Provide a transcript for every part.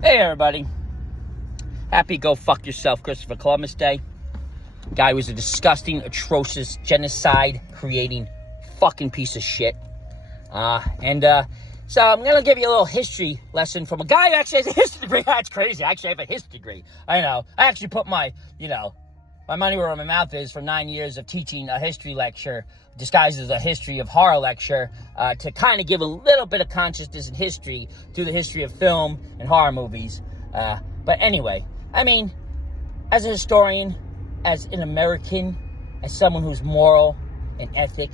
Hey everybody. Happy go fuck yourself Christopher Columbus Day. Guy was a disgusting, atrocious, genocide creating fucking piece of shit. So I'm gonna give you a little history lesson from a guy who actually has a history degree. That's crazy. I actually have a history degree. I know. I actually put my money where my mouth is for 9 years of teaching a history lecture disguised as a history of horror lecture to kind of give a little bit of consciousness and history to the history of film and horror movies. But anyway, I mean, as a historian, as an American, as someone who's moral and ethic,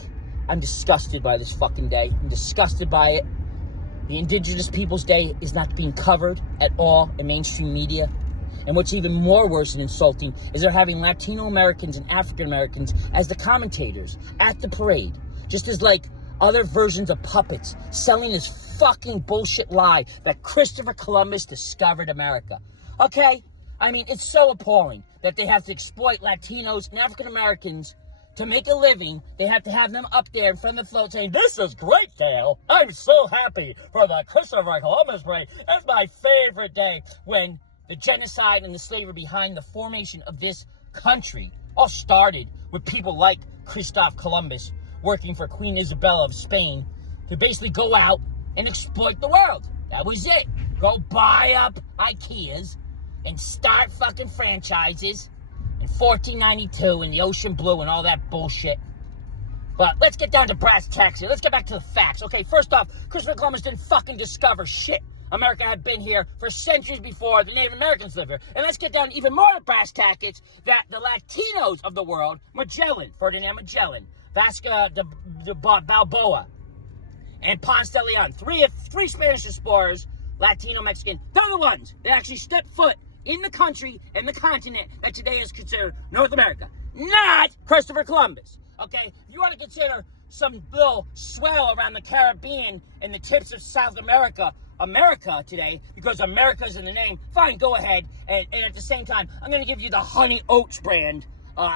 I'm disgusted by this fucking day. I'm disgusted by it. The Indigenous Peoples Day is not being covered at all in mainstream media. And what's even more worse and insulting is they're having Latino Americans and African Americans as the commentators at the parade. Just as like other versions of puppets selling this fucking bullshit lie that Christopher Columbus discovered America. Okay? I mean, it's so appalling that they have to exploit Latinos and African Americans to make a living. They have to have them up there in front of the float saying, "This is great, Dale. I'm so happy for the Christopher Columbus Parade. That's my favorite day," when the genocide and the slavery behind the formation of this country all started with people like Christoph Columbus working for Queen Isabella of Spain to basically go out and exploit the world. That was it. Go buy up IKEAs and start fucking franchises in 1492 in the ocean blue and all that bullshit. But let's get down to brass tacks here. Let's get back to the facts. Okay, first off, Christopher Columbus didn't fucking discover shit. America had been here for centuries before the Native Americans lived here. And let's get down even more to brass tacks that the Latinos of the world, Magellan, Ferdinand Magellan, Vasco de Balboa, and Ponce de Leon, three Spanish explorers, Latino, Mexican, they're the ones that actually stepped foot in the country and the continent that today is considered North America. Not Christopher Columbus. Okay? If you want to consider some little swell around the Caribbean and the tips of South America today, because America's in the name, fine, go ahead. And at the same time, I'm going to give you the Honey Oats brand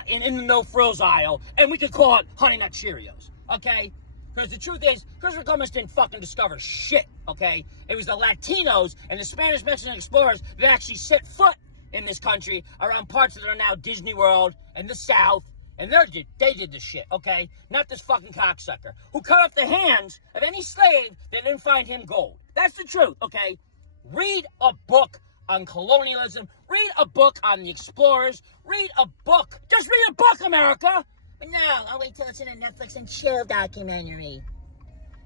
in the No Frills aisle, and we could call it Honey Nut Cheerios, okay? Because the truth is, Christopher Columbus didn't fucking discover shit, okay? It was the Latinos and the Spanish Mexican explorers that actually set foot in this country around parts that are now Disney World and the South. And they did this shit, okay? Not this fucking cocksucker who cut off the hands of any slave that didn't find him gold. That's the truth, okay? Read a book on colonialism. Read a book on the explorers. Read a book. Just read a book, America. But no, I'll wait till it's in a Netflix and chill documentary.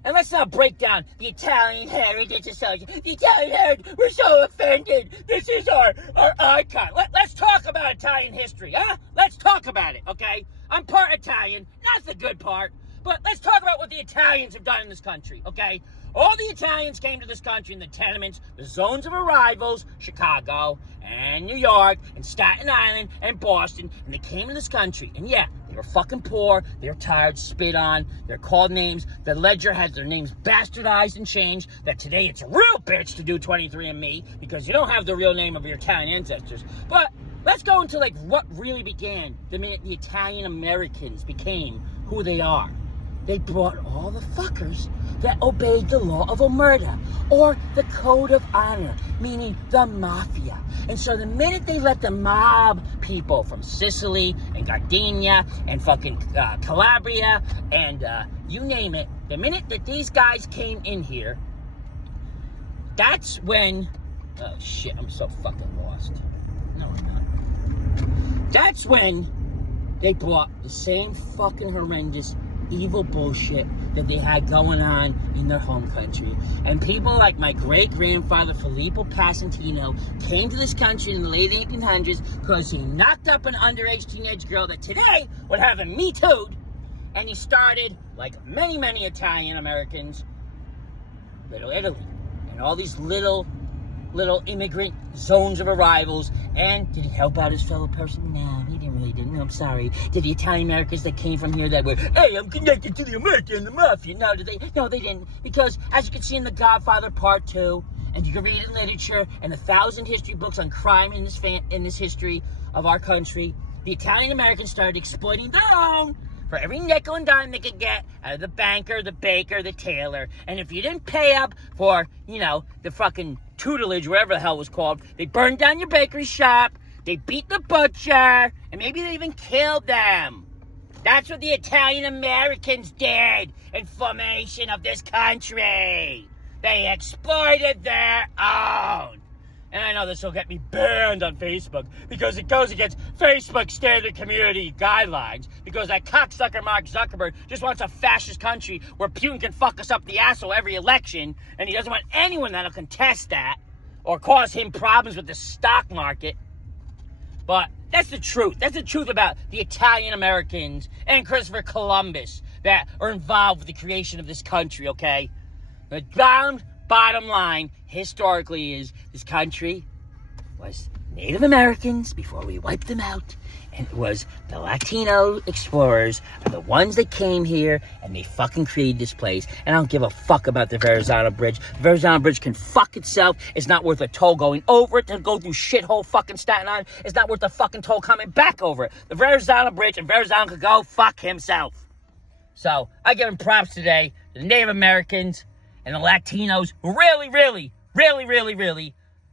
And let's not break down the Italian Heritage Association. The Italian Heritage, we're so offended. This is our icon. Let's talk about Italian history, huh? Let's talk about it, okay? I'm part Italian, not the good part. But let's talk about what the Italians have done in this country, okay? All the Italians came to this country in the tenements, the zones of arrivals, Chicago and New York and Staten Island and Boston, and they came to this country. And yeah, they were fucking poor, they were tired, spit on, they're called names. The ledger has their names bastardized and changed, that today it's a real bitch to do 23andMe because you don't have the real name of your Italian ancestors. But let's go into like what really began the minute the Italian Americans became who they are. They brought all the fuckers that obeyed the law of omerta, or the code of honor, meaning the mafia. And so the minute they let the mob people from Sicily and Sardinia and fucking Calabria and you name it, the minute that these guys came in here, that's when, oh shit, I'm so fucking lost. No, I'm not. That's when they brought the same fucking horrendous evil bullshit that they had going on in their home country. And people like my great-grandfather Filippo Pasantino came to this country in the late 1800s because he knocked up an underage teenage girl that today would have him Me Too'd. And he started, like many, many Italian Americans, Little Italy. And all these little immigrant zones of arrivals. And did he help out his fellow person? No, he didn't. I'm sorry. Did the Italian Americans that came from here that were, hey, I'm connected to the America and the Mafia? No, did they? No, they didn't. Because as you can see in The Godfather Part 2, and you can read it in literature and 1,000 history books on crime in this history of our country, the Italian Americans started exploiting their own for every nickel and dime they could get out of the banker, the baker, the tailor. And if you didn't pay up for, the fucking tutelage, whatever the hell it was called. They burned down your bakery shop. They beat the butcher. And maybe they even killed them. That's what the Italian Americans did in formation of this country. They exploited their own. And I know this will get me banned on Facebook because it goes against Facebook standard community guidelines. Because that cocksucker Mark Zuckerberg just wants a fascist country where Putin can fuck us up the asshole every election. And he doesn't want anyone that'll contest that or cause him problems with the stock market. But that's the truth. That's the truth about the Italian Americans and Christopher Columbus that are involved with the creation of this country, okay? The bottom line, historically, is this country was Native Americans before we wiped them out. And it was the Latino explorers are the ones that came here and they fucking created this place. And I don't give a fuck about the Verrazano Bridge. The Verrazano Bridge can fuck itself. It's not worth a toll going over it to go through shithole fucking Staten Island. It's not worth a fucking toll coming back over it. The Verrazano Bridge and Verrazano could go fuck himself. So I give him props today to the Native Americans and the Latinos who really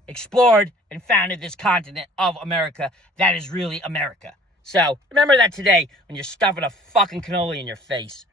explored and founded this continent of America that is really America. So remember that today when you're stuffing a fucking cannoli in your face.